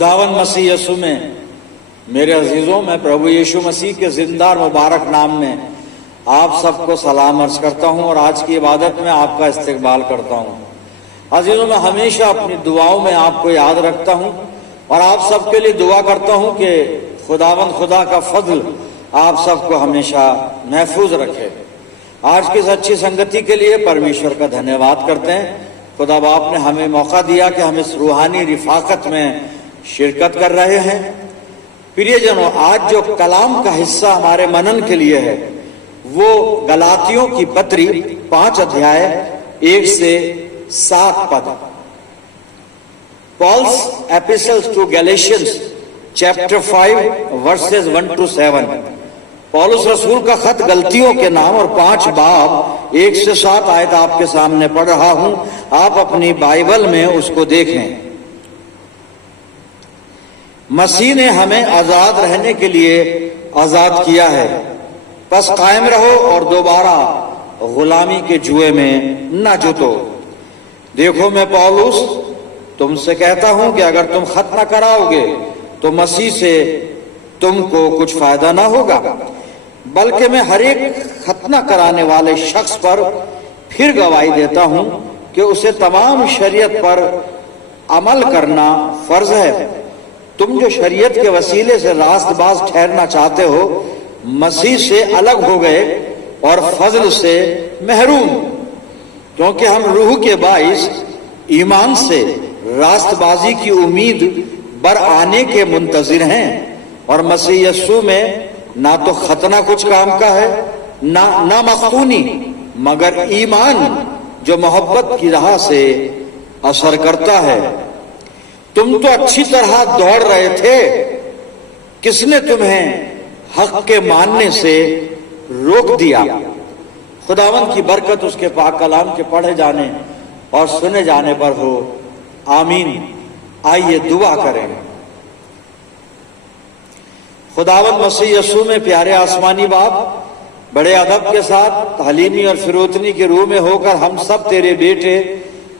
खुदावन मसीह यसु में मेरे अजीजों, मैं प्रभु यीशु मसीह के जिंदा और मुबारक नाम में आप सबको सलाम अर्ज करता हूं और आज की इबादत में आपका इस्तकबाल करता हूं। अजीजों, मैं हमेशा अपनी दुआओं में आपको याद रखता हूं और आप सबके लिए दुआ करता हूं कि खुदावंद खुदा का फजल आप सबको हमेशा महफूज रखे। आज की इस अच्छी संगति के लिए परमेश्वर का धन्यवाद करते हैं। खुदा बाप ने हमें मौका दिया कि हम इस रूहानी रिफाकत में शिरकत कर रहे हैं। प्रियजनों, आज जो कलाम का हिस्सा हमारे मनन के लिए है वो गलातियों की पत्री 5 अध्याय 1 से 7 पद। Paul's epistles to Galatians chapter 5 verses 1 to 7। पौलुस रसूल का खत गलतियों के नाम और 5 बाब 1 से 7 आयत आपके सामने पढ़ रहा हूं। आप अपनी बाइबल में उसको देखें। मसीह ने हमें आजाद रहने के लिए आजाद किया है, बस कायम रहो और दोबारा गुलामी के जुए में न जुटो। देखो, मैं पौलुस तुमसे कहता हूं कि अगर तुम खत न कराओगे तो मसीह से तुमको कुछ फायदा ना होगा, बल्कि मैं हर एक खतना कराने वाले शख्स पर फिर गवाही देता हूं कि उसे तमाम शरीयत पर अमल करना फर्ज है। तुम जो शरीयत के वसीले से रास्तबाज ठहरना चाहते हो, मसीह से अलग हो गए और फजल से महरूम, क्योंकि हम रूह के बाइस ईमान से रास्तबाजी की उम्मीद बर आने के मुंतजिर हैं। और मसीह यस्सू में ना तो खतना कुछ काम का है, ना मख्तूनी, मगर ईमान जो मोहब्बत की राह से असर करता है। तुम तो अच्छी तरह दौड़ रहे थे, किसने तुम्हें हक के मानने से रोक दिया? खुदावंद की बरकत उसके पाक कलाम के पढ़े जाने और सुने जाने पर हो। आमीन। आइए दुआ करें। खुदावंद मसीह यस्सू में प्यारे आसमानी बाप, बड़े अदब के साथ तालीमी और फिरोतनी के रूह में होकर हम सब तेरे बेटे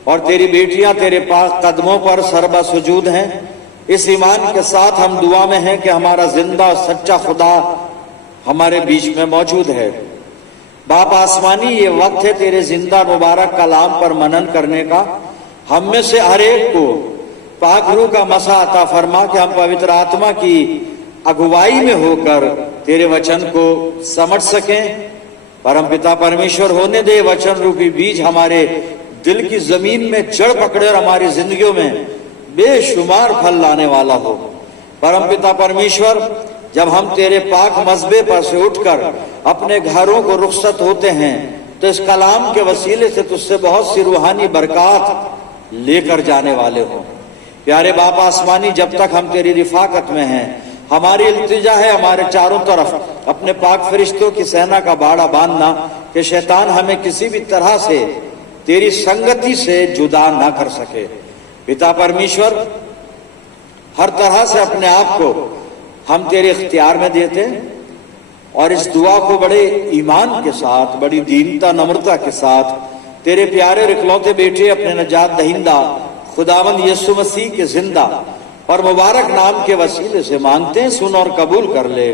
और तेरी बेटियां तेरे पाक कदमों पर सरबा सुजूद हैं। इस ईमान के साथ हम दुआ में हैं कि हमारा जिंदा और सच्चा खुदा हमारे बीच में मौजूद है। बाप आसमानी, ये वक्त है तेरे जिंदा मुबारक कलाम पर मनन करने का। हम में से हर एक को पाक रूह का मसा अता फरमा कि हम पवित्र आत्मा की अगुवाई में होकर तेरे वचन को समझ सकें। परमपिता परमेश्वर, होने दे वचन रूपी बीज हमारे दिल की जमीन में जड़ पकड़े और हमारी जिंदगियों में बेशुमार फल लाने वाला हो। परमपिता परमेश्वर, जब हम तेरे पाक मज़बे पर से उठकर अपने घरों को रुखसत होते हैं तो इस कलाम के वसीले से तुझसे बहुत सी रूहानी बरकत लेकर जाने वाले हो। प्यारे बाप आसमानी, जब तक हम तेरी रिफाकत में हैं, हमारी इल्तिजा है हमारे चारों तरफ अपने पाक फरिश्तों की सेना का बाड़ा बांधना कि शैतान हमें किसी भी तरह से तेरी संगति से जुदा ना कर सके। पिता परमेश्वर, हर तरह से अपने आप को हम तेरे इख्तियार में देते और इस दुआ को बड़े ईमान के साथ, बड़ी दीनता नम्रता के साथ तेरे प्यारे और इकलौते बेटे अपने नजात दहिंदा खुदावंद यीशु मसीह के जिंदा और मुबारक नाम के वसीले से मांगते हैं। सुन और कबूल कर ले।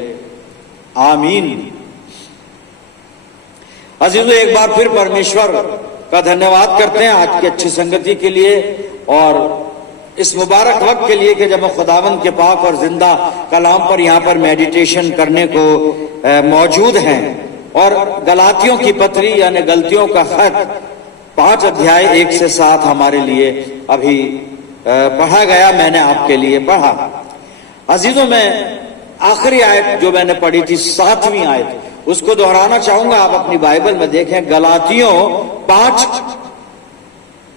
आमीन। अजीजों, एक बार फिर परमेश्वर का धन्यवाद करते हैं आज की अच्छी संगति के लिए और इस मुबारक वक्त के लिए कि जब हम खुदावंद के पाक और जिंदा कलाम पर यहाँ पर मेडिटेशन करने को मौजूद हैं। और गलातियों की पत्री यानी गलतियों का खत 5 अध्याय 1 से 7 हमारे लिए अभी पढ़ा गया, मैंने आपके लिए पढ़ा। अजीजों, मैं आखिरी आयत जो मैंने पढ़ी थी 7वीं आयत, उसको दोहराना चाहूंगा। आप अपनी बाइबल में देखें, गलातियों 5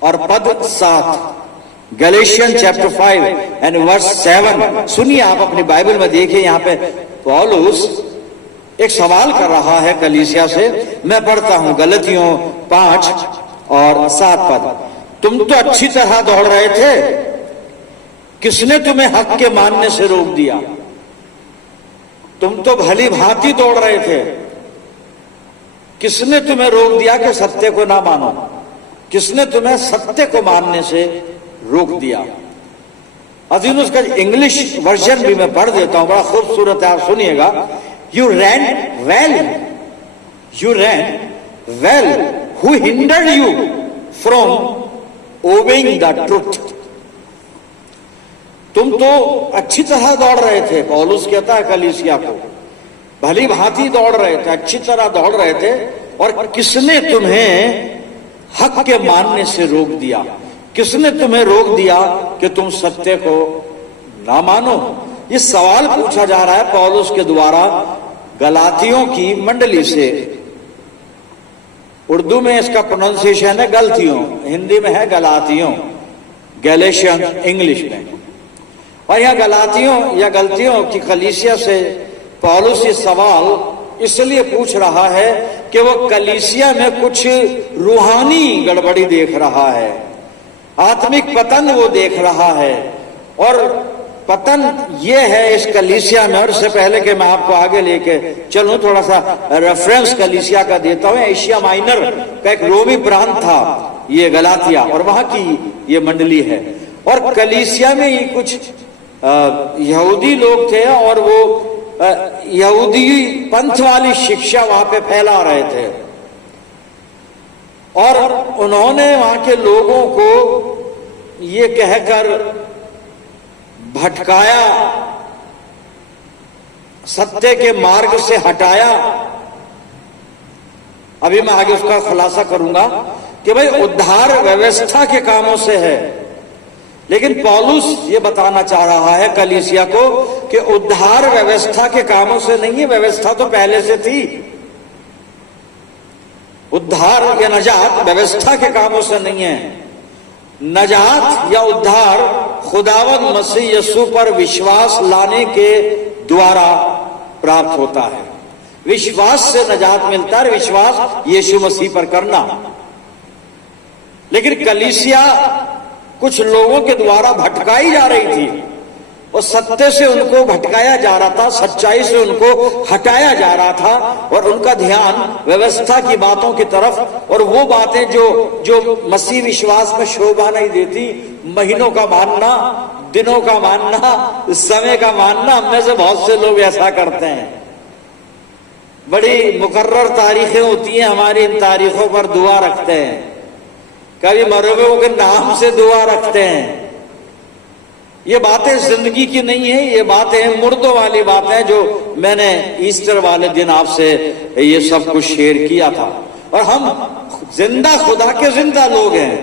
और पद 7, गैलेशियन चैप्टर 5 एंड वर्स 7। सुनिए, आप अपनी बाइबल में देखिए। यहाँ पे पौलुस एक सवाल कर रहा है कलीसिया से। मैं पढ़ता हूं गलातियों 5 और 7 पद। तुम तो अच्छी तरह दौड़ रहे थे, किसने तुम्हें हक के मानने से रोक दिया? तुम तो भली भांति दौड़ रहे थे, किसने तुम्हें रोक दिया कि सत्य को ना मानो? किसने तुम्हें सत्य को मानने से रोक दिया? अजीज उसका इंग्लिश वर्जन भी मैं पढ़ देता हूं, बड़ा खूबसूरत है, आप सुनिएगा। You ran well who hindered you from obeying the truth. तुम तो अच्छी तरह दौड़ रहे थे, पौलुस कहता है कलीसिया को, भली भांति दौड़ रहे थे, अच्छी तरह दौड़ रहे थे, और किसने तुम्हें हक के मानने से रोक दिया? किसने तुम्हें रोक दिया कि तुम सत्य को ना मानो? ये सवाल पूछा जा रहा है पौलुस के द्वारा गलातियों की मंडली से। उर्दू में इसका प्रोनाउंसिएशन है गलतियों, हिंदी में है गलातियों, गैलेशियन इंग्लिश में। और यह गलातियों या गलतियों की कलीसिया से पौलुस ये सवाल इसलिए पूछ रहा है कि वो कलीसिया में कुछ रूहानी गड़बड़ी देख रहा है, आत्मिक पतन वो देख रहा है। और पतन ये है इस कलीसिया में। और इससे पहले कि मैं आपको आगे लेके चलूं, थोड़ा सा रेफरेंस कलीसिया का देता हूं। एशिया माइनर का एक रोमी प्रांत था ये गलातिया, और वहां की ये मंडली है। और कलीसिया में ये कुछ यहूदी लोग थे, और वो यहूदी पंथ वाली शिक्षा वहां पे फैला रहे थे, और उन्होंने वहां के लोगों को ये कहकर भटकाया, सत्य के मार्ग से हटाया। अभी मैं आगे उसका खुलासा करूंगा कि भाई उद्धार व्यवस्था के कामों से है, लेकिन पौलुस ये बताना चाह रहा है कलीसिया को कि उद्धार व्यवस्था के कामों से नहीं है, व्यवस्था तो पहले से थी। उद्धार या नजात व्यवस्था के कामों से नहीं है। नजात या उद्धार खुदावंद मसीह यीशु पर विश्वास लाने के द्वारा प्राप्त होता है। विश्वास से नजात मिलता है, विश्वास यीशु मसीह पर करना। लेकिन कलीसिया कुछ लोगों के द्वारा भटकाई जा रही थी, और सत्य से उनको भटकाया जा रहा था, सच्चाई से उनको हटाया जा रहा था, और उनका ध्यान व्यवस्था की बातों की तरफ, और वो बातें जो मसीह विश्वास में शोभा नहीं देती, महीनों का मानना, दिनों का मानना, समय का मानना। हम में से बहुत से लोग ऐसा करते हैं। बड़ी मुकर्रर तारीखें होती हैं हमारी, इन तारीखों पर दुआ रखते हैं, कभी मरे हुए के नाम से दुआ रखते हैं। ये बातें जिंदगी की नहीं है, ये बातें मुर्दों वाली बातें जो मैंने ईस्टर वाले दिन आपसे ये सब कुछ शेयर किया था। और हम जिंदा खुदा के जिंदा लोग हैं,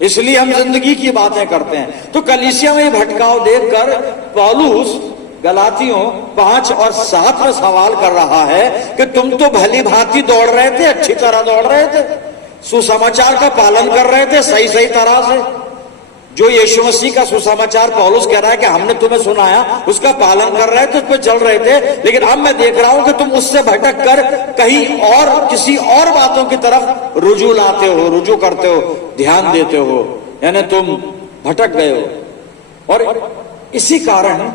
इसलिए हम जिंदगी की बातें करते हैं। तो कलीसिया में भटकाव देखकर पौलुस गलातियों 5 और 7 में सवाल कर रहा है कि तुम तो भली भांति दौड़ रहे थे, अच्छी तरह दौड़ रहे थे, सुसमाचार का पालन कर रहे थे सही सही तरह से। जो यीशु मसीह का सुसमाचार पौलुस कह रहा है कि हमने तुम्हें सुनाया, उसका पालन कर रहे थे, उस पर चल रहे थे। लेकिन अब मैं देख रहा हूं कि तुम उससे भटक कर कहीं और किसी और बातों की तरफ रुजू लाते हो, रुजू करते हो, ध्यान देते हो, यानी तुम भटक गए हो। और इसी कारण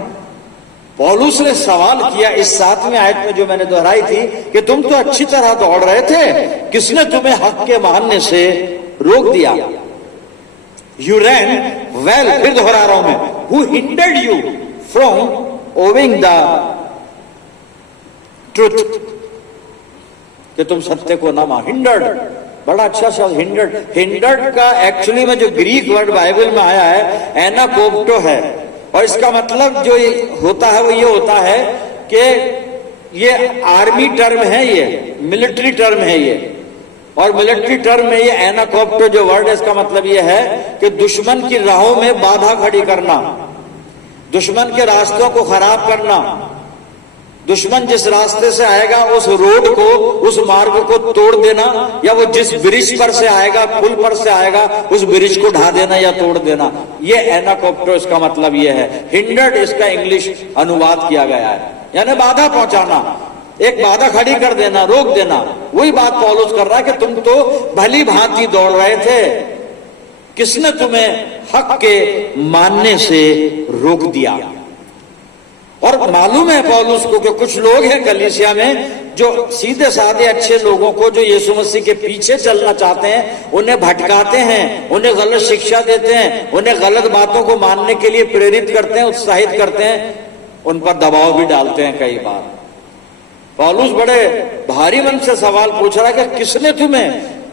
पौलुस ने सवाल किया इस 7वें आयत में जो मैंने दोहराई थी कि तुम तो अच्छी तरह दौड़ रहे थे, किसने तुम्हें हक के मानने से रोक दिया? यू रैन वेल, फिर दोहरा रहा हूं मैं, who hindered you from obeying the truth, कि तुम सत्य को ना मान। हिंडर्ड बड़ा अच्छा शब्द, हिंडर्ड। हिंडर्ड का एक्चुअली में जो ग्रीक वर्ड बाइबल में आया है एनाकोप्टो है, और इसका मतलब जो होता है वो ये होता है कि ये आर्मी टर्म है, ये मिलिट्री टर्म है ये। और मिलिट्री टर्म में ये एनाकोप्टो जो वर्ड है, इसका मतलब ये है कि दुश्मन की राहों में बाधा खड़ी करना, दुश्मन के रास्तों को खराब करना। दुश्मन जिस रास्ते से आएगा उस रोड को, उस मार्ग को तोड़ देना, या वो जिस ब्रिज पर से आएगा, पुल पर से आएगा, उस ब्रिज को ढा देना या तोड़ देना। ये एनाकोप्टो इसका मतलब ये है। हिंडर्ड इसका इंग्लिश अनुवाद किया गया है, यानी बाधा पहुंचाना, एक बाधा खड़ी कर देना, रोक देना। वही बात पौलुस कर रहा है कि तुम तो भली भांति दौड़ रहे थे, किसने तुम्हें हक के मानने से रोक दिया? और मालूम है पौलुस को कि कुछ लोग हैं कलीसिया में जो सीधे साधे अच्छे लोगों को, जो यीशु मसीह के पीछे चलना चाहते हैं, उन्हें भटकाते हैं, उन्हें गलत शिक्षा देते हैं, उन्हें गलत बातों को मानने के लिए प्रेरित करते हैं, उत्साहित करते हैं, उन पर दबाव भी डालते हैं कई बार। पौलुस बड़े भारी मन से सवाल पूछ रहा है कि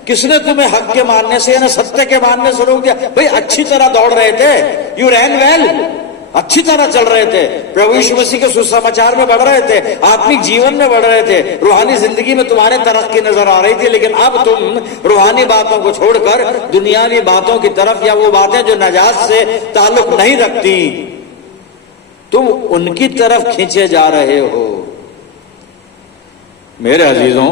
किसने तुम्हें हक के मानने से, यानी सत्य के मानने से रोक दिया? भाई अच्छी तरह दौड़ रहे थे, यू रैन वेल, अच्छी तरह चल रहे थे, प्रभु यीशु मसीह के सुसमाचार में बढ़ रहे थे, आत्मिक जीवन में बढ़ रहे थे, रूहानी जिंदगी में तुम्हारे तरक्की नजर आ रही थी, लेकिन अब तुम रूहानी बातों को छोड़कर दुनियावी बातों की तरफ, या वो बातें जो नजात से ताल्लुक नहीं रखती, तुम उनकी तरफ खींचे जा रहे हो। मेरे अजीजों,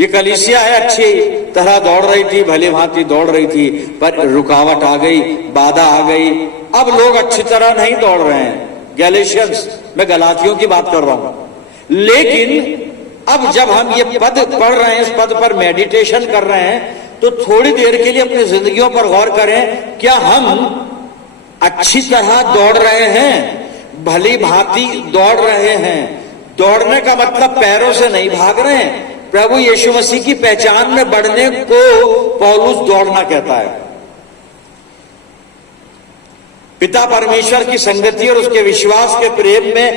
ये कलीसिया है, अच्छी तरह दौड़ रही थी, भली भांति दौड़ रही थी, पर रुकावट आ गई, बाधा आ गई, अब लोग अच्छी तरह नहीं दौड़ रहे हैं। गैलेशियंस, मैं गलातियों की बात कर रहा हूं। लेकिन अब जब हम ये पद पढ़ रहे हैं, इस पद पर मेडिटेशन कर रहे हैं, तो थोड़ी देर के लिए अपनी जिंदगियों पर गौर करें, क्या हम अच्छी तरह दौड़ रहे हैं, भली भांति दौड़ रहे हैं? दौड़ने का मतलब पैरों से नहीं भाग रहे हैं। प्रभु यीशु मसीह की पहचान में बढ़ने को पौलुस दौड़ना कहता है। पिता परमेश्वर की संगति और उसके विश्वास के प्रेम में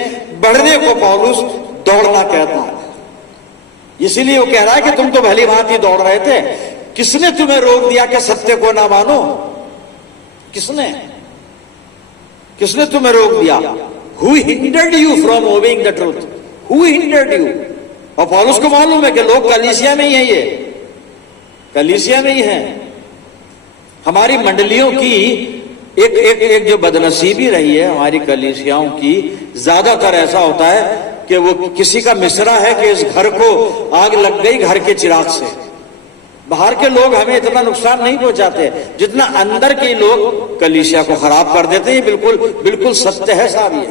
बढ़ने को पौलुस दौड़ना कहता है। इसीलिए वो कह रहा है कि तुम तो भली भांति दौड़ रहे थे, किसने तुम्हें रोक दिया कि सत्य को ना मानो? किसने तुम्हें रोक दिया? Who hindered you from obeying the truth? Who hindered you? और पौलुस को मालूम है कि लोग कलीसिया में ही है, ये कलीसिया में ही है। हमारी मंडलियों की एक जो बदनसीबी रही है हमारी कलीसियाओं की, ज्यादातर ऐसा होता है कि वो किसी का मिसरा है कि इस घर को आग लग गई घर के चिराग से। बाहर के लोग हमें इतना नुकसान नहीं पहुंचाते जितना अंदर के लोग कलीसिया को खराब कर देते हैं। बिल्कुल सत्य है साहब ये।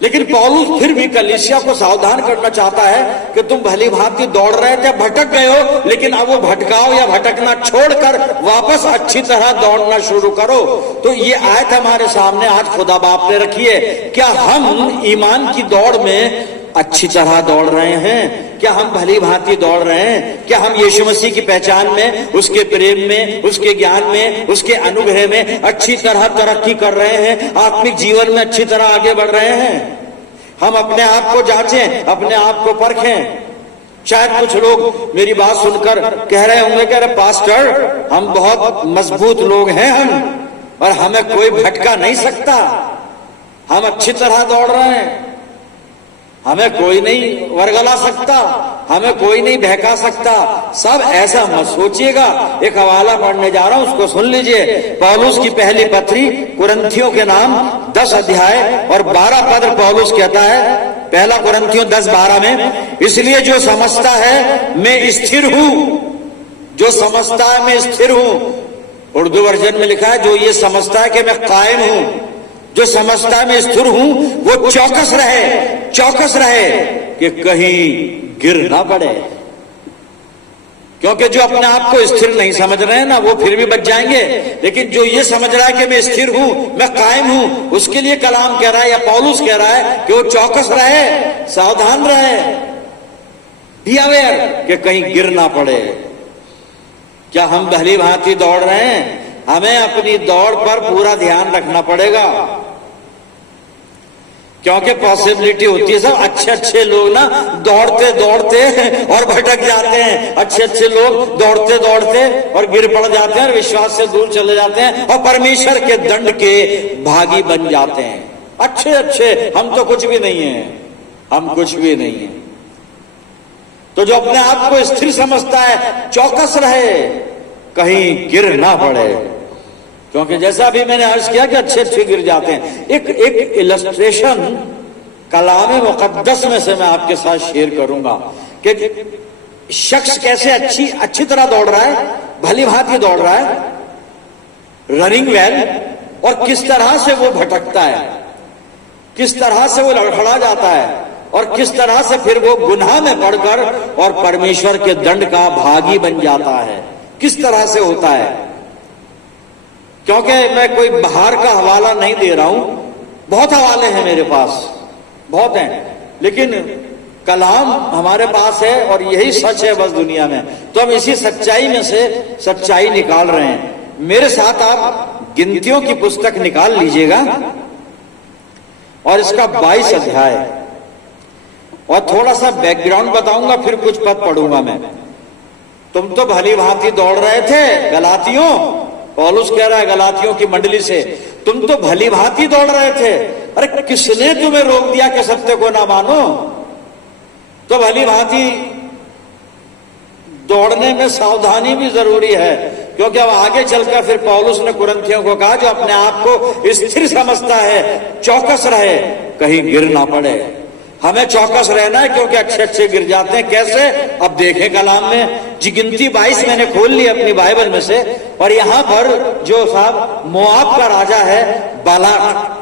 लेकिन पौलुस फिर भी कलीसिया को सावधान करना चाहता है कि तुम भली भांति दौड़ रहे थे, भटक गए हो, लेकिन अब वो भटकाव या भटकना छोड़कर वापस अच्छी तरह दौड़ना शुरू करो। तो ये आयत हमारे सामने आज खुदा बाप ने रखी है। क्या हम ईमान की दौड़ में अच्छी तरह दौड़ रहे हैं? क्या हम भली भांति दौड़ रहे हैं? क्या हम यीशु मसीह की पहचान में, उसके प्रेम में, उसके ज्ञान में, उसके अनुग्रह में अच्छी तरह तरक्की कर रहे हैं? आत्मिक जीवन में अच्छी तरह आगे बढ़ रहे हैं? हम अपने आप को जांचें, अपने आप को परखें। शायद कुछ लोग मेरी बात सुनकर कह रहे होंगे कि अरे पास्टर, हम बहुत मजबूत लोग हैं हम, और हमें कोई भटका नहीं सकता, हम अच्छी तरह दौड़ रहे हैं, हमें कोई नहीं वर्गला सकता, हमें कोई नहीं बहका सकता। सब ऐसा मत सोचिएगा। एक हवाला पढ़ने जा रहा हूं, उसको सुन लीजिए। पौलुस की पहली पत्री कुरिन्थियों के नाम 10 अध्याय और 12 पद पौलुस कहता है, पहला कुरिन्थियों 10:12 में, इसलिए जो समझता है मैं स्थिर हूं, जो समझता है मैं स्थिर हूं। उर्दू वर्जन में लिखा है, जो ये समझता है कि मैं कायम हूं, जो समझता है मैं स्थिर हूं, वो चौकस रहे कि कहीं गिर ना पड़े। क्योंकि जो अपने आप को स्थिर नहीं समझ रहे हैं ना, वो फिर भी बच जाएंगे। लेकिन जो ये समझ रहा है कि मैं स्थिर हूं, मैं कायम हूं, उसके लिए कलाम कह रहा है, या पौलुस कह रहा है कि वो चौकस रहे, सावधान रहे, बी अवेयर कि कहीं गिर ना पड़े। क्या हम भली भांति दौड़ रहे हैं? हमें अपनी दौड़ पर पूरा ध्यान रखना पड़ेगा, क्योंकि पॉसिबिलिटी होती है सब अच्छे लोग ना दौड़ते और भटक जाते हैं। अच्छे लोग दौड़ते और गिर पड़ जाते हैं और विश्वास से दूर चले जाते हैं और परमेश्वर के दंड के भागी बन जाते हैं। अच्छे हम तो कुछ भी नहीं है, हम कुछ भी नहीं है। तो जो अपने आप को स्थिर समझता है, चौकस रहे, कहीं गिर ना पड़े। क्योंकि जैसा भी मैंने अर्ज किया कि अच्छे गिर जाते हैं। एक इलस्ट्रेशन कलाम मुकद्दस में से मैं आपके साथ शेयर करूंगा कि शख्स कैसे अच्छी तरह दौड़ रहा है, भली भांति दौड़ रहा है, रनिंग वेल, और किस तरह से वो भटकता है, किस तरह से वो लड़खड़ा जाता है, और किस तरह से फिर वो गुनाह में पड़कर और परमेश्वर के दंड का भागी बन जाता है। किस तरह से होता है? क्योंकि मैं कोई बाहर का हवाला नहीं दे रहा हूं, बहुत हवाले हैं मेरे पास, बहुत हैं, लेकिन कलाम हमारे पास है और यही सच है बस दुनिया में। तो हम इसी सच्चाई में से सच्चाई निकाल रहे हैं। मेरे साथ आप गिनतियों की पुस्तक निकाल लीजिएगा और इसका 22 अध्याय, और थोड़ा सा बैकग्राउंड बताऊंगा, फिर कुछ पद पढ़ूंगा मैं। तुम तो भली भांति दौड़ रहे थे गलातियों, पौलुस कह रहा है गलातियों की मंडली से, तुम तो भली भांति दौड़ रहे थे। अरे किसने तुम्हें रोक दिया कि सत्य को ना मानो? तो भली भांति दौड़ने में सावधानी भी जरूरी है, क्योंकि अब आगे चलकर फिर पौलुस ने कुरिन्थियों को कहा, जो अपने आप को स्थिर समझता है चौकस रहे, कहीं गिर ना पड़े। हमें चौकस रहना है, क्योंकि अच्छे अच्छे गिर जाते हैं। कैसे? अब देखें कलाम में जी, गिनती 22 मैंने खोल ली अपनी बाइबल में से, और यहां पर जो साहब मोआब का राजा है बालाक,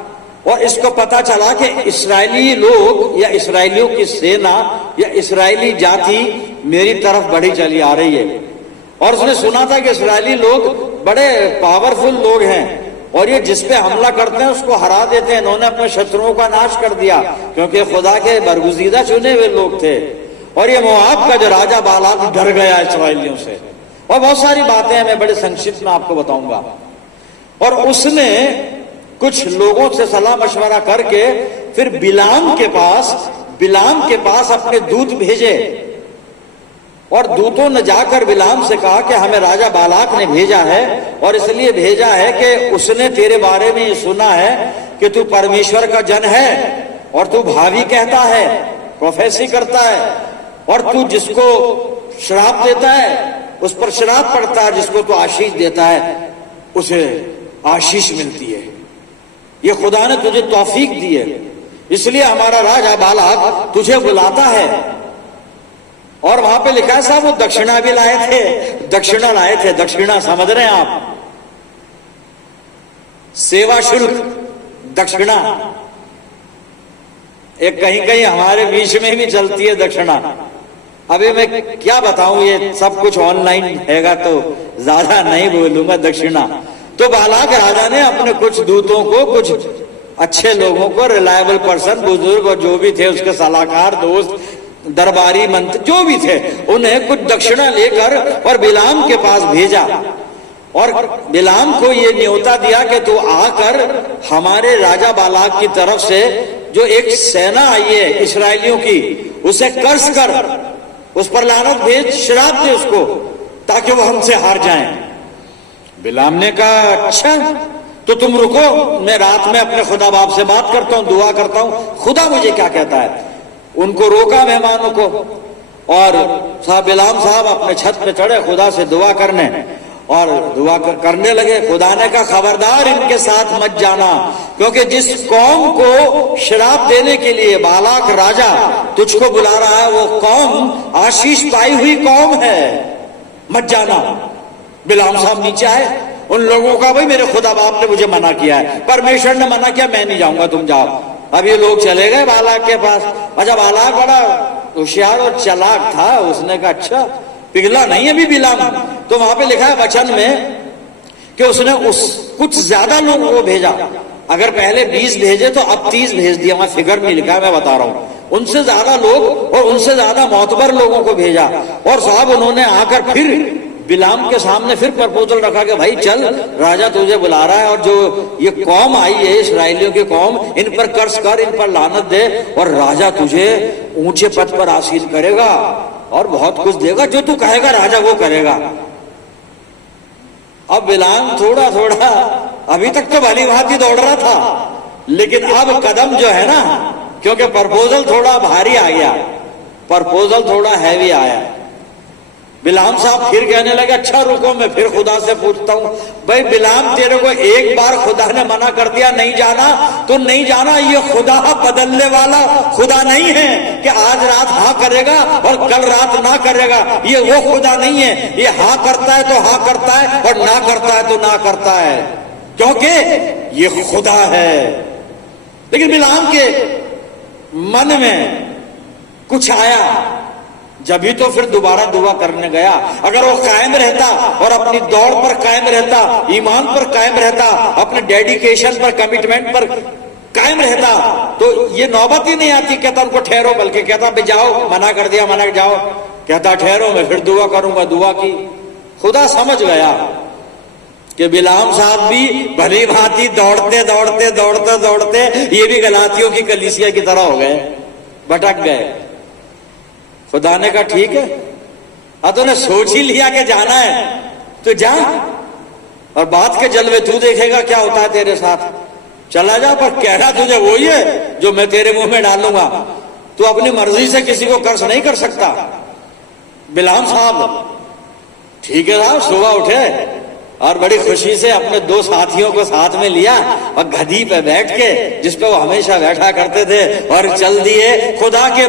और इसको पता चला कि इस्राएली लोग या इस्राएलियों की सेना या इस्राएली जाति मेरी तरफ बढ़ी चली आ रही है, और उसने सुना था कि इस्राएली लोग बड़े पावरफुल लोग हैं और ये जिस पे हमला करते हैं उसको हरा देते हैं। इन्होंने अपने शत्रुओं का नाश कर दिया, क्योंकि खुदा के बरगुजीदा चुने हुए लोग थे। और ये मोआब का जो राजा बालाक डर गया इस्राएलियों से, और बहुत सारी बातें हैं, मैं बड़े संक्षिप्त में आपको बताऊंगा। और उसने कुछ लोगों से सलाह मशवरा करके फिर बिलाम के पास अपने दूत भेजे, और दूतों ने जाकर बिलाम से कहा कि हमें राजा बालाक ने भेजा है, और इसलिए भेजा है कि उसने तेरे बारे में ये सुना है कि तू परमेश्वर का जन है और तू भावी कहता है, प्रोफेसी करता है, और तू जिसको श्राप देता है उस पर श्राप पड़ता है, जिसको तू आशीष देता है उसे आशीष मिलती है। ये खुदा ने तुझे तौफीक दी है, इसलिए हमारा राजा बालाक तुझे बुलाता है। और वहां पे लिखा है साहब वो दक्षिणा भी लाए थे, दक्षिणा लाए थे। दक्षिणा समझ रहे हैं आप? सेवा शुल्क, दक्षिणा। एक कहीं कहीं हमारे बीच में भी चलती है दक्षिणा। अभी मैं क्या बताऊं, ये सब कुछ ऑनलाइन हैगा तो ज्यादा नहीं बोलूंगा। दक्षिणा तो बालाक राजा ने अपने कुछ दूतों को, कुछ अच्छे लोगों को, रिलायबल पर्सन, बुजुर्ग और जो भी थे उसके सलाहकार, दोस्त, दरबारी मंत्री जो भी थे, उन्हें कुछ दक्षिणा लेकर और बिलाम के पास भेजा, और बिलाम को ये न्योता दिया कि तू आकर हमारे राजा बालाक की तरफ से जो एक सेना आई है इस्राएलियों की, उसे कर्ज कर, उस पर लानत भेज, श्राप दे उसको, ताकि वो हमसे हार जाएं। बिलाम ने कहा अच्छा तो तुम रुको, मैं रात में अपने खुदा बाप से बात करता हूं, दुआ करता हूं, खुदा मुझे क्या कहता है। उनको रोका मेहमानों को, और साहब बिलाम साहब अपने छत पे चढ़े खुदा से दुआ करने, और दुआ करने लगे। खुदा ने कहा खबरदार इनके साथ मत जाना, क्योंकि जिस कौम को श्राप देने के लिए बालाक राजा तुझको बुला रहा है वो कौम आशीष पाई हुई कौम है, मत जाना। बिलाम साहब नीचे आए, उन लोगों का भाई मेरे खुदा बाप ने मुझे मना किया है, परमेश्वर ने मना किया, मैं नहीं जाऊंगा, तुम जाओ। अब ये लोग चले गए बालाक के पास। अच्छा बालाक बड़ा होशियार और चालाक था, उसने कहा अच्छा पिघला नहीं अभी बिलाम। तो वहां पे लिखा है वचन में कि उसने कुछ ज्यादा लोगों को भेजा। अगर पहले 20 भेजे तो अब 30 भेज दिया, वहां फिगर नहीं लिखा है, मैं बता रहा हूं। उनसे ज्यादा लोग और उनसे ज्यादा मोतबर लोगों को भेजा, और साहब उन्होंने आकर फिर बिलाम के सामने फिर प्रपोजल रखा कि भाई चल, राजा तुझे बुला रहा है, और जो ये कौम आई है इस्राएलियों की कौम, इन पर कर्ज कर, इन पर लानत दे, और राजा तुझे ऊंचे पद पर आसीन करेगा और बहुत कुछ देगा, जो तू कहेगा राजा वो करेगा। अब बिलाम थोड़ा थोड़ा, अभी तक तो भली भांति दौड़ रहा था, लेकिन अब कदम जो है ना, क्योंकि प्रपोजल थोड़ा भारी आ गया, प्रपोजल थोड़ा हैवी आया। बिलाम साहब फिर कहने लगे अच्छा रुको, मैं फिर खुदा से पूछता हूं। भाई बिलाम तेरे को एक बार खुदा ने मना कर दिया नहीं जाना तो नहीं जाना। ये खुदा बदलने वाला खुदा नहीं है कि आज रात हाँ करेगा और कल रात ना करेगा। ये वो खुदा नहीं है, ये हाँ करता है तो हाँ करता है और ना करता है तो ना करता है, क्योंकि ये खुदा है। लेकिन बिलाम के मन में कुछ आया, जब ही तो फिर दोबारा दुआ करने गया। अगर वो कायम रहता और अपनी दौड़ पर कायम रहता, ईमान पर कायम रहता, अपने डेडिकेशन पर, कमिटमेंट पर कायम रहता तो ये नौबत ही नहीं आती। कहता उनको ठहरो, बल्कि कहता बे जाओ, मना कर दिया, मना जाओ। कहता ठहरो, मैं फिर दुआ करूंगा। दुआ की। खुदा समझ गया कि बिलाम साहब भी भली भांति दौड़ते दौड़ते दौड़ते दौड़ते ये भी गलातियों की कलीसिया की तरह हो गए, भटक गए। खुदा ने कहा ठीक है, अब तूने सोच ही लिया कि जाना है तो जा, और बात के जलवे तू देखेगा क्या होता है तेरे साथ। चला जा, पर कहना तुझे वही है जो मैं तेरे मुंह में डालूंगा। तू अपनी मर्जी से किसी को कर्ज नहीं कर सकता। बिलाम साहब ठीक है साहब, सुबह उठे और बड़ी खुशी से अपने दो साथियों को साथ में लिया और गधी पे बैठ के, जिसपे वो हमेशा बैठा करते थे, और चल दिए खुदा के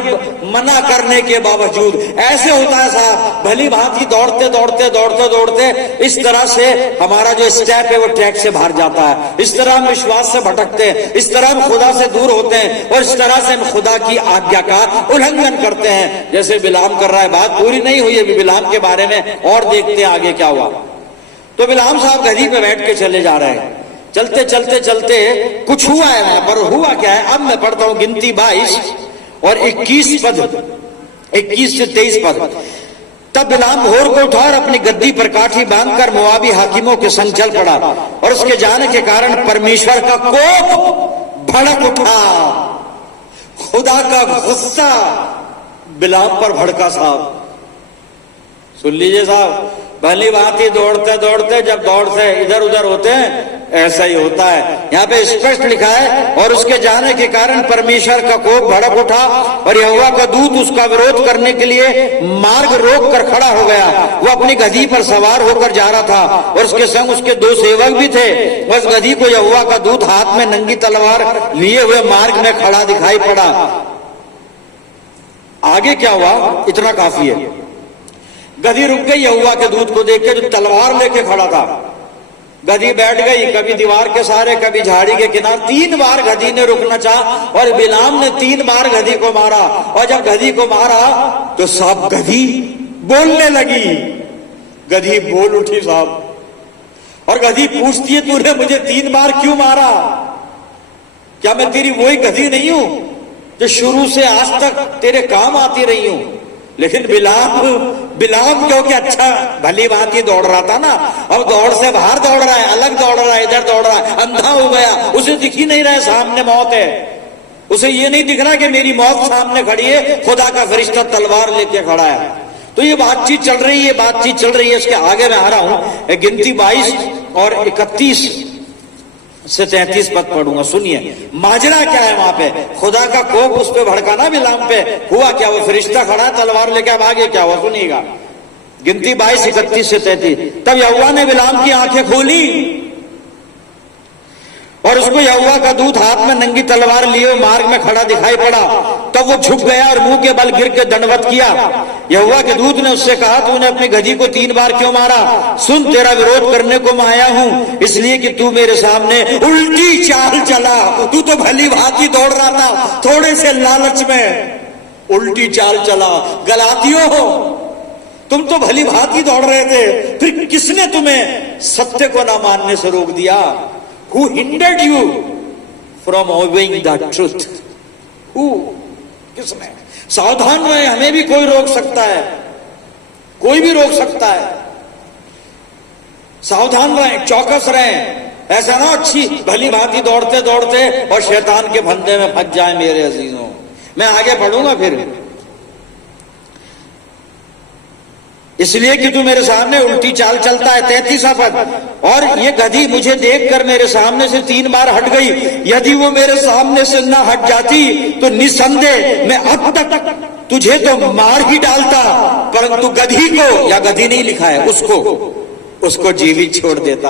मना करने के बावजूद। ऐसे होता है साहब, भली भांति दौड़ते दौड़ते दौड़ते दौड़ते इस तरह से हमारा जो स्टेप है वो ट्रैक से बाहर जाता है। इस तरह हम विश्वास से भटकते हैं, इस तरह हम खुदा से दूर होते हैं, और इस तरह से हम खुदा की आज्ञा का उल्लंघन करते हैं, जैसे बिलाम कर रहा है। बात पूरी नहीं हुई अभी बिलाम के बारे में, और देखते हैं आगे क्या हुआ। तो बिलाम साहब गधी पे बैठ के चले जा रहे हैं। चलते चलते चलते कुछ हुआ है वहां पर। हुआ क्या है, अब मैं पढ़ता हूं गिनती 22 और 21 पद, 21 से 23 पद। तब बिलाम भोर को उठा और अपनी गद्दी पर काठी बांधकर मोआबी हाकिमों के संग चल पड़ा, और उसके जाने के कारण परमेश्वर का कोप भड़क उठा। खुदा का गुस्सा बिलाम पर भड़का। साहब सुन लीजिए साहब, भली भांति दौड़ते दौड़ते जब दौड़ से इधर उधर होते हैं, ऐसा ही होता है। यहाँ पे स्पष्ट लिखा है, और उसके जाने के कारण परमेश्वर का कोप भड़क उठा, और यहोवा का दूत उसका विरोध करने के लिए मार्ग रोक कर खड़ा हो गया। वो अपनी गधी पर सवार होकर जा रहा था, और उसके संग उसके दो सेवक भी थे। उस गधी को यहोवा का दूत हाथ में नंगी तलवार लिए हुए मार्ग में खड़ा दिखाई पड़ा। आगे क्या हुआ इतना काफी है। गधी रुक गई यहोवा के दूत को देख के, जो तलवार लेके खड़ा था। गधी बैठ गई, कभी दीवार के सहारे, कभी झाड़ी के किनारे। 3 बार गधी ने रुकना चाहा, और बिलाम ने 3 बार गधी को मारा। और जब गधी को मारा तो साहब गधी बोलने लगी। गधी बोल उठी साहब, और गधी पूछती है तूने मुझे 3 बार क्यों मारा? क्या मैं तेरी वही गधी नहीं हूं जो शुरू से आज तक तेरे काम आती रही हूं? लेकिन बिलाम क्योंकि अच्छा भली भांति दौड़ रहा था ना, अब दौड़ से बाहर दौड़ रहा है, अलग दौड़ रहा है, इधर दौड़ रहा है, अंधा हो गया। उसे दिख ही नहीं रहा है सामने मौत है। उसे ये नहीं दिख रहा कि मेरी मौत सामने खड़ी है, खुदा का फरिश्ता तलवार लेके खड़ा है। तो ये बातचीत चल रही है, बातचीत चल रही है। इसके आगे मैं आ रहा हूं, गिनती 22 और 31 से 33 पद पढ़ूंगा। सुनिए माजरा क्या है वहां पे। खुदा का कोप उस पे भड़का ना बिलाम पे। हुआ क्या, वो फरिश्ता खड़ा तलवार लेके, अब आगे क्या हुआ सुनिएगा। गिनती 22 31 से 33। तब यहोवा ने बिलाम की आंखें खोली, और उसको यहोवा का दूत हाथ में नंगी तलवार लिए मार्ग में खड़ा दिखाई पड़ा। तब वो झुक गया और मुंह के बल गिर के दंडवत किया। यहोवा के दूत ने उससे कहा, तूने अपनी गधी को 3 बार क्यों मारा? सुन, तेरा विरोध करने को मैं आया हूं, इसलिए कि तू मेरे सामने उल्टी चाल चला। तू तो भली भांति दौड़ रहा था, थोड़े से लालच में उल्टी चाल चला। गलातियों हो, तुम तो भली भांति दौड़ रहे थे, फिर किसने तुम्हें सत्य को ना मानने से रोक दिया? Who hindered you from obeying the truth? Who? किसने? सावधान रहे, हमें भी कोई रोक सकता है, कोई भी रोक सकता है। सावधान रहें, चौकस रहें। ऐसा ना अच्छी भली भांति दौड़ते दौड़ते और शैतान के फंदे में फंस जाए मेरे अजीजों। मैं आगे पढ़ूंगा फिर। इसलिए कि तू मेरे सामने उल्टी चाल चलता है। 33वां पद। और ये गधी मुझे देखकर मेरे सामने से 3 बार हट गई। यदि वो मेरे सामने से ना हट जाती तो निसंदेह मैं अब तक तुझे तो मार ही डालता, परंतु गधी को, या गधी नहीं लिखा है, उसको जीवित छोड़ देता।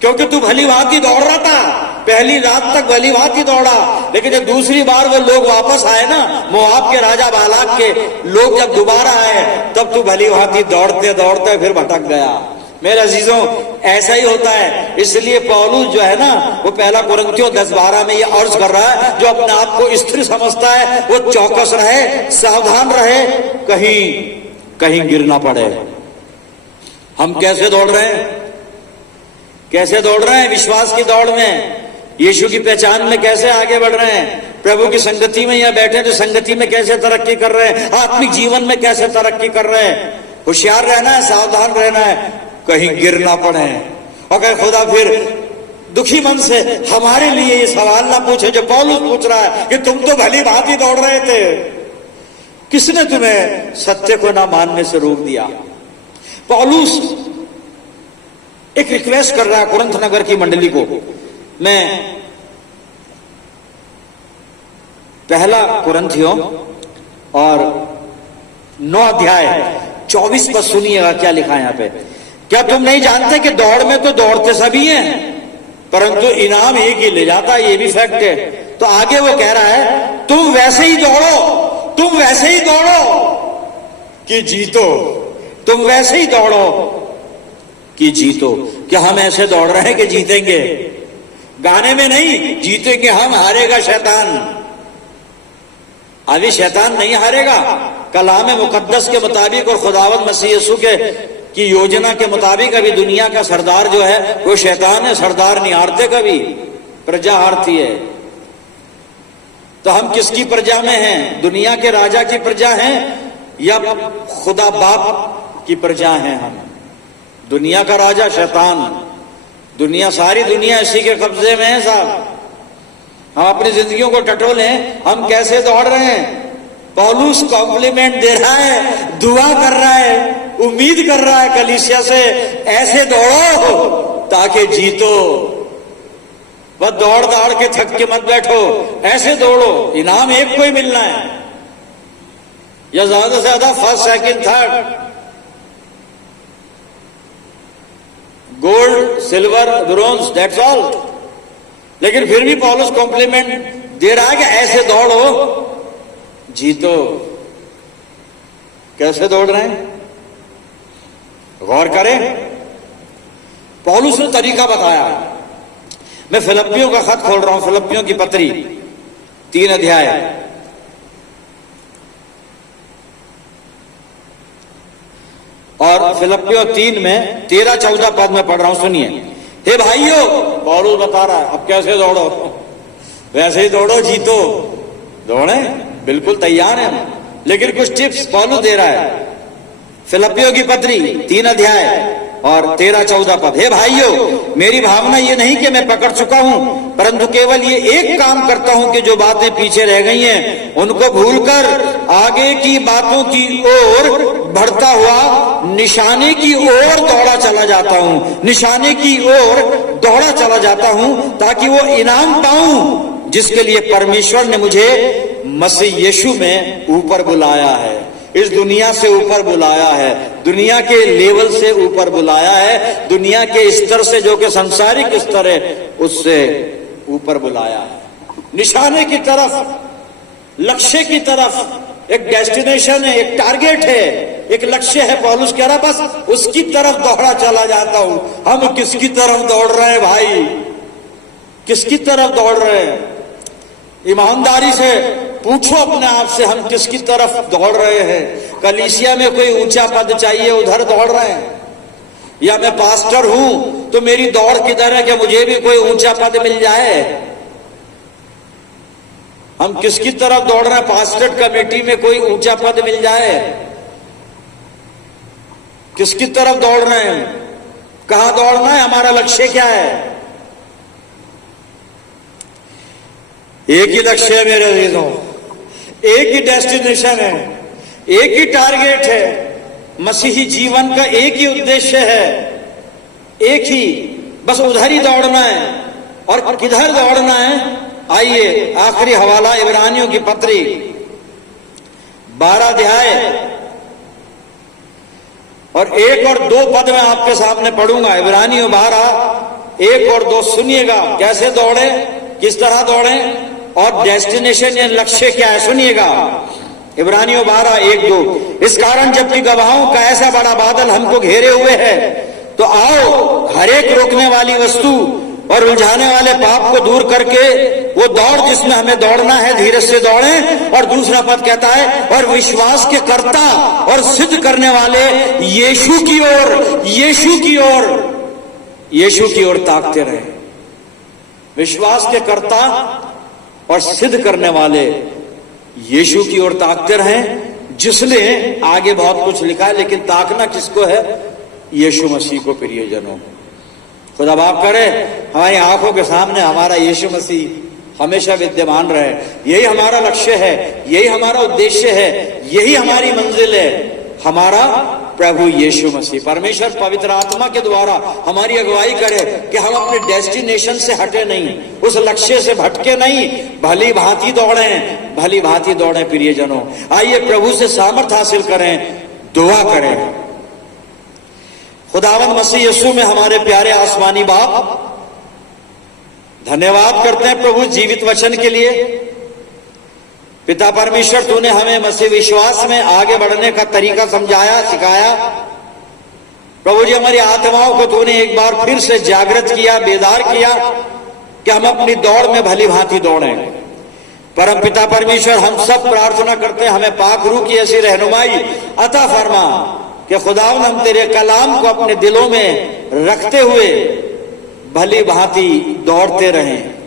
क्योंकि तू भली भांति दौड़ रहा था, पहली रात तक भली भांति दौड़ा, लेकिन जब दूसरी बार वो लोग वापस आए ना, मोआब के राजा बालाक के लोग जब दोबारा आए, तब तू भली भांति दौड़ते दौड़ते फिर भटक गया। मेरे अजीजों, ऐसा ही होता है। इसलिए पौलुस जो है ना, वो पहला कुरिन्थियों 10:12 में ये अर्ज कर रहा है, जो अपने आप को स्थिर समझता है वो चौकस रहे, सावधान रहे, कहीं गिर ना पड़े। हम कैसे दौड़ रहे हैं? कैसे दौड़ रहे हैं? विश्वास की दौड़ में यीशु की पहचान में कैसे आगे बढ़ रहे हैं, प्रभु की संगति में या बैठे तो संगति में कैसे तरक्की कर रहे हैं, आत्मिक जीवन में कैसे तरक्की कर रहे हैं। होशियार रहना है, सावधान रहना है, कहीं गिर ना पड़े। और कहीं खुदा फिर दुखी मन से हमारे लिए ये सवाल ना पूछे जो पौलुस पूछ रहा है कि तुम तो भली भांति दौड़ रहे थे, किसने तुम्हें सत्य को ना मानने से रोक दिया। पौलुस एक रिक्वेस्ट कर रहा है कुरिन्थ नगर की मंडली को। मैं पहला कुरिन्थियों और 9 अध्याय 24 पद सुनिएगा क्या लिखा है यहां पे। क्या तुम नहीं जानते कि दौड़ में तो दौड़ते सभी हैं, परंतु इनाम एक ही ले जाता है, ये भी फैक्ट है। तो आगे वो कह रहा है तुम वैसे ही दौड़ो, तुम वैसे ही दौड़ो कि जीतो, तुम वैसे ही दौड़ो कि जीतो। क्या हम ऐसे दौड़ रहे हैं कि जीतेंगे? गाने में नहीं, जीतेंगे हम, हारेगा शैतान। अभी शैतान नहीं हारेगा। कलाम मुकद्दस के मुताबिक और खुदावंद मसीह यीशु के की योजना के मुताबिक अभी दुनिया का सरदार जो है वो शैतान है। सरदार नहीं हारते कभी, प्रजा हारती है। तो हम किसकी प्रजा में हैं? दुनिया के राजा की प्रजा हैं या खुदा बाप की प्रजा हैं हम? दुनिया का राजा शैतान, दुनिया, सारी दुनिया इसी के कब्जे में है साहब। हम अपनी जिंदगियों को टटोलें, हम कैसे दौड़ रहे हैं। पौलुस कॉम्प्लीमेंट दे रहा है, दुआ कर रहा है, उम्मीद कर रहा है कलीसिया से, ऐसे दौड़ो ताकि जीतो। बस दौड़ दौड़ के थक के मत बैठो, ऐसे दौड़ो, इनाम एक को ही मिलना है, या ज्यादा से ज्यादा first second third, gold silver bronze, that's all. लेकिन फिर भी पौलुस कॉम्प्लीमेंट दे रहा है कि ऐसे दौड़ो जीतो। कैसे दौड़ रहे हैं गौर करें। पौलुस ने तरीका बताया। मैं फिलिप्पियों का खत खोल रहा हूं, फिलिप्पियों की पत्री 3 अध्याय और फिलिप्पियों 3 में 13-14 पद में पढ़ रहा हूं, सुनिए। हे भाइयों, पौलुस बता रहा है अब कैसे दौड़ो, वैसे ही दौड़ो जीतो। दौड़े बिल्कुल तैयार है, लेकिन कुछ टिप्स पौलुस दे रहा है। फिलिप्पियों की पत्री 3 अध्याय और 13-14 पद। हे भाइयों, मेरी भावना ये नहीं कि मैं पकड़ चुका हूं, परंतु केवल ये एक काम करता हूं कि जो बातें पीछे रह गई हैं उनको भूलकर आगे की बातों की ओर बढ़ता हुआ निशाने की ओर दौड़ा चला जाता हूं, निशाने की ओर दौड़ा चला जाता हूं, ताकि वो इनाम पाऊं जिसके लिए परमेश्वर ने मुझे मसीह यीशु में ऊपर बुलाया है। इस दुनिया से ऊपर बुलाया है, दुनिया के लेवल से ऊपर बुलाया है, दुनिया के स्तर से, जो कि सांसारिक स्तर है, उससे ऊपर बुलाया है। निशाने की तरफ, लक्ष्य की तरफ, एक डेस्टिनेशन है, एक टारगेट है, एक लक्ष्य है। पौलुस कह रहा बस उसकी तरफ दौड़ा चला जाता हूं। हम किसकी तरफ दौड़ रहे हैं भाई? किसकी तरफ दौड़ रहे हैं? ईमानदारी से पूछो अपने आप से, हम किसकी तरफ दौड़ रहे हैं? कलीसिया में कोई ऊंचा पद चाहिए, उधर दौड़ रहे हैं, या मैं पास्टर हूं तो मेरी दौड़ किधर है कि मुझे भी कोई ऊंचा पद मिल जाए? हम किसकी तरफ दौड़ रहे हैं? पास्टर कमेटी में कोई ऊंचा पद मिल जाए? किसकी तरफ दौड़ रहे हैं? कहां दौड़ना है? हमारा लक्ष्य क्या है? एक ही लक्ष्य है मेरे अजीजों, एक ही डेस्टिनेशन है, एक ही टारगेट है। मसीही जीवन का एक ही उद्देश्य है, एक ही, बस उधर ही दौड़ना है। और किधर दौड़ना है? आइए, आखिरी हवाला इब्रानियों की पत्री 12 अध्याय और 1 और 2 पद में आपके सामने पढ़ूंगा। इब्रानियों 12 1 और 2 सुनिएगा, कैसे दौड़े, किस तरह दौड़े और डेस्टिनेशन या लक्ष्य क्या है, सुनिएगा। इब्रानियों 12 1 2। इस कारण जबकि गवाहों का ऐसा बड़ा बादल हमको घेरे हुए है, तो आओ हर एक रोकने वाली वस्तु और उलझाने वाले पाप को दूर करके वो दौड़ जिसमें हमें दौड़ना है, धीरे से दौड़ें। और दूसरा पद कहता है, और विश्वास के कर्ता और सिद्ध करने वाले यीशु की ओर, यीशु की ओर, यीशु की ओर ताकते रहे। विश्वास के कर्ता और सिद्ध करने वाले यीशु की ओर ताकते रहें, जिसने आगे बहुत कुछ लिखा है, लेकिन ताकना किसको है? यीशु मसीह को। प्रियजनों, खुदा बाप करे हमारी आंखों के सामने हमारा यीशु मसीह हमेशा विद्यमान रहे। यही हमारा लक्ष्य है, यही हमारा उद्देश्य है, यही हमारी मंजिल है, हमारा प्रभु यीशु मसीह। परमेश्वर पवित्र आत्मा के द्वारा हमारी अगुवाई करे कि हम अपने डेस्टिनेशन से हटे नहीं, उस लक्ष्य से भटके नहीं, भली भांति दौड़ें, भली भांति दौड़ें। प्रियजनों, आइए प्रभु से सामर्थ हासिल करें, दुआ करें। खुदावंद मसीह यीशु में हमारे प्यारे आसमानी बाप, धन्यवाद करते हैं प्रभु जीवित वचन के लिए। पिता परमेश्वर, तूने हमें मसीह विश्वास में आगे बढ़ने का तरीका समझाया, सिखाया। प्रभु जी, हमारी आत्माओं को तूने एक बार फिर से जागृत किया, बेदार किया कि हम अपनी दौड़ में भली भांति दौड़ें। परम पिता परमेश्वर, हम सब प्रार्थना करते हैं, हमें पाक रूह की ऐसी रहनुमाई अता फरमा कि खुदावंद हम तेरे कलाम को अपने दिलों में रखते हुए भली भांति दौड़ते रहें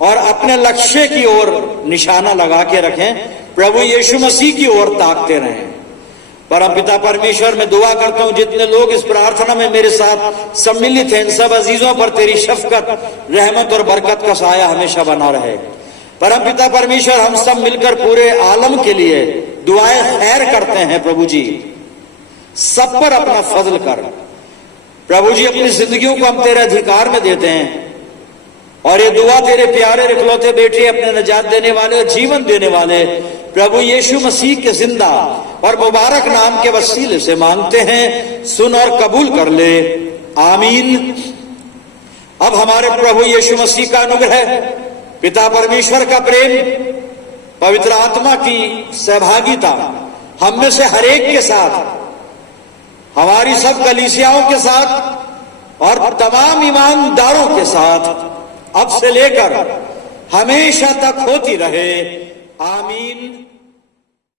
और अपने लक्ष्य की ओर निशाना लगा के रखें, प्रभु यीशु मसीह की ओर ताकते रहें। परम पिता परमेश्वर, मैं दुआ करता हूं जितने लोग इस प्रार्थना में मेरे साथ सम्मिलित हैं, इन सब अजीजों पर तेरी शफकत, रहमत और बरकत का साया हमेशा बना रहे। परम पिता परमेश्वर, हम सब मिलकर पूरे आलम के लिए दुआएं खैर करते हैं। प्रभु जी, सब पर अपना फजल कर। प्रभु जी, अपनी जिंदगियों को हम तेरे अधिकार में देते हैं और ये दुआ तेरे प्यारे इकलौते बेटे, अपने निजात देने वाले, जीवन देने वाले प्रभु यीशु मसीह के जिंदा और मुबारक नाम के वसीले से मांगते हैं। सुन और कबूल कर ले, आमीन। अब हमारे प्रभु यीशु मसीह का अनुग्रह, पिता परमेश्वर का प्रेम, पवित्र आत्मा की सहभागिता हम में से हर एक के साथ, हमारी सब कलीसियाओं के साथ और तमाम ईमानदारों के साथ अब से लेकर हमेशा तक होती रहे, आमीन।